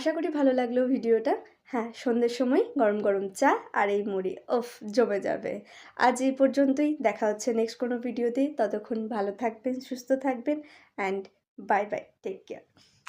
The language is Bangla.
আশা করি ভালো লাগলো ভিডিওটা। হ্যাঁ, সন্ধ্যের সময় গরম গরম চা আর এই মুড়ি, উফ জমে যাবে। আজ এই পর্যন্তই, দেখা হচ্ছে নেক্সট কোনো ভিডিওতে। ততক্ষণ ভালো থাকবেন, সুস্থ থাকবেন, and bye bye, take care.